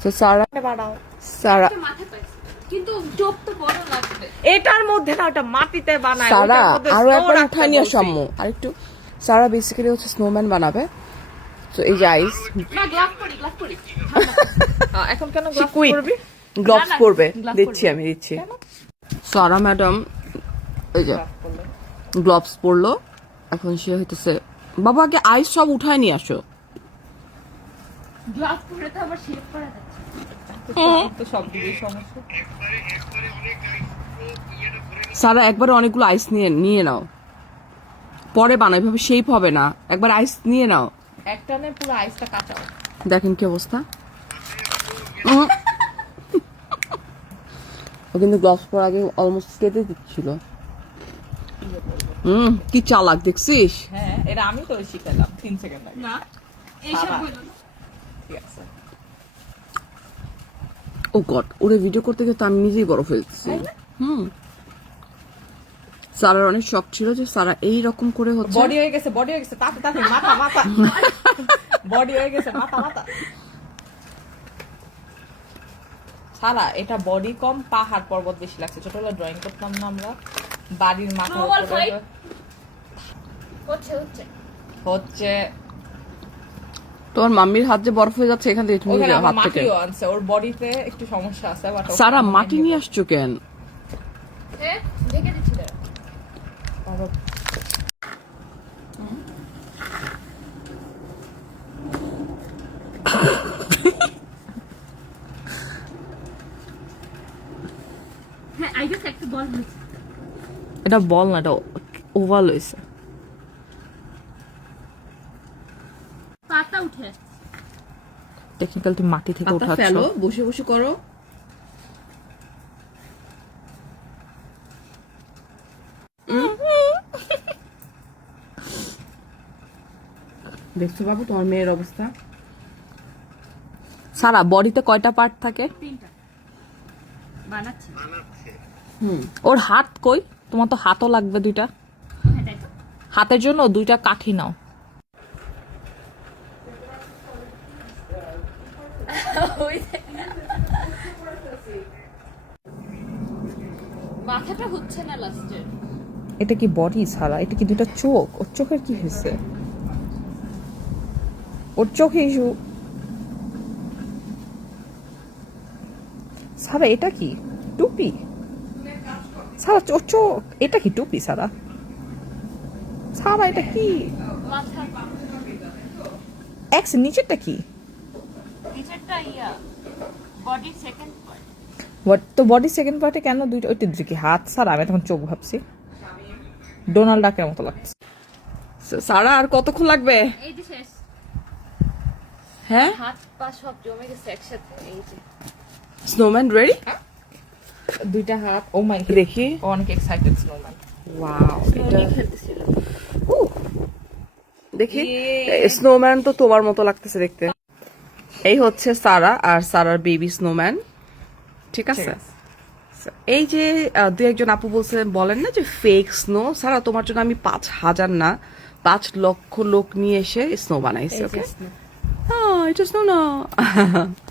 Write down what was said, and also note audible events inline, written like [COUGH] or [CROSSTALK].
তো সারা বাড়াও। সারা কিন্তু চোখ তো বড় লাগবে। এটার মধ্যে না ওটা মাটিতে বানায় সারা ওটার আরও একবার রাখতে নিয়ে সম্মু। আর একটু সারা বেসিক্যালি হচ্ছে স্নোম্যান বানাবে। তো এই যে আইস না গ্লাভ পরি গ্লাভ পরি। এখন কেন গ্লোভস পরবে? দিচ্ছি আমি দিচ্ছি। সারা ম্যাডাম এই যে গ্লোভস পরলো। এখন সে হইতেছে বাবা আগে আইস সব উঠায় নিয়ে আসো। গ্লাভ পরে তো আবার শেভ করা যাচ্ছে। তো সব দিকে সমস্যা সারা একবারে অনেকগুলো আইস নিয়ে নিয়ে নাও। পরে বানাই ভাবে শেপ হবে না। একবার আইস নিয়ে নাও। একটানে পুরো আইসটা কাটাও দেখেন কি অবস্থা। ও কিন্তু গ্লাভস পর আগে অলমোস্ট কেটে দিচ্ছিল। হুম কি চালাক দেখছিস? হ্যাঁ এটা আমি তো শিখালাম তিন সেকেন্ড আগে। না এইসব আছে ও গড ওরে ভিডিও করতে গিয়ে তো আমি নিজেই বড় ফেলতেছি হুম। সারার অনেক শখ ছিল যে সারা এই রকম করে হচ্ছে। বডি হয়ে গেছে বডি হয়ে গেছে তাতে তাতে মাথা মাথা। [LAUGHS] বডি হয়ে গেছে মাথা মাথা। সারা এটা বডি কম পাহাড় পর্বত বেশি লাগছে। ছোটবেলা ড্রয়িং করতাম না আমরা। বাড়ির? হচ্ছে হচ্ছে। হচ্ছে। তোমার মাম্মির হাত যে বরফ হয়ে যাচ্ছে এখান থেকে তুমি হাত থেকে। ওর বডিতে একটু সমস্যা আছে বাট সারা মাটি নিয়ে আসছো কেন? হ্যাঁ। হ্যাঁ এটা বল না এটা ওভাল হয়েছে। পাতা উঠে। টেকনিক্যাল তুমি মাটি থেকে পাতা উঠাচ্ছ। ফেলো বসে বসে করো। দেখছ বাবু তোমার মেয়ের অবস্থা? সারা বডিতে কয়টা পার্ট থাকে? হুম। ওর হাত কই? তোমার তো হাতও লাগবে দুইটা। হাতের জন্য দুইটা কাঠি নাও। মাথাটা হচ্ছে না লাস্টে এটা কি বডি সারা এটা কি দুইটা চোখ? ওর চোখের কি হয়েছে? ওর চোখে ইস্যু সারা এটা কি? টুপি? সারা ওর চোখ এটা কি টুপি সারা সারা এটা কি? এক্স নিচেরটা কি? ইয়া সেকেন্ড তো বডি সেকেন্ড পার্টে কেন দুইটা দুটো কি? হাত সারা আমি তখন চোখ ভাবছি। ডোনাল্ড ডাকের মতো লাগছে? সারা আর কতক্ষণ লাগবে? এই যে শেষ। হ্যাঁ? হাত পা সব জমে গেছে একসাথে এই যে। স্নোম্যান রেডি দুইটা হাত ও মাই দেখি। অনেক এক্সাইটেড স্নোম্যান ওয়াও এটা খেলতেছিল। দেখি। স্নোম্যান তো তোমার মতো লাগতেছে দেখতে। এই হচ্ছে সারা আর সারার বেবি স্নোম্যান ঠিক আছে? এই যে দু একজন আপু বলছে বলেন না যে ফেক স্নো সারা তোমার জন্য আমি পাঁচ হাজার না পাঁচ লক্ষ লোক নিয়ে এসে স্নো বানাইছি ওকে হ্যাঁ এটা স্নো না। [LAUGHS]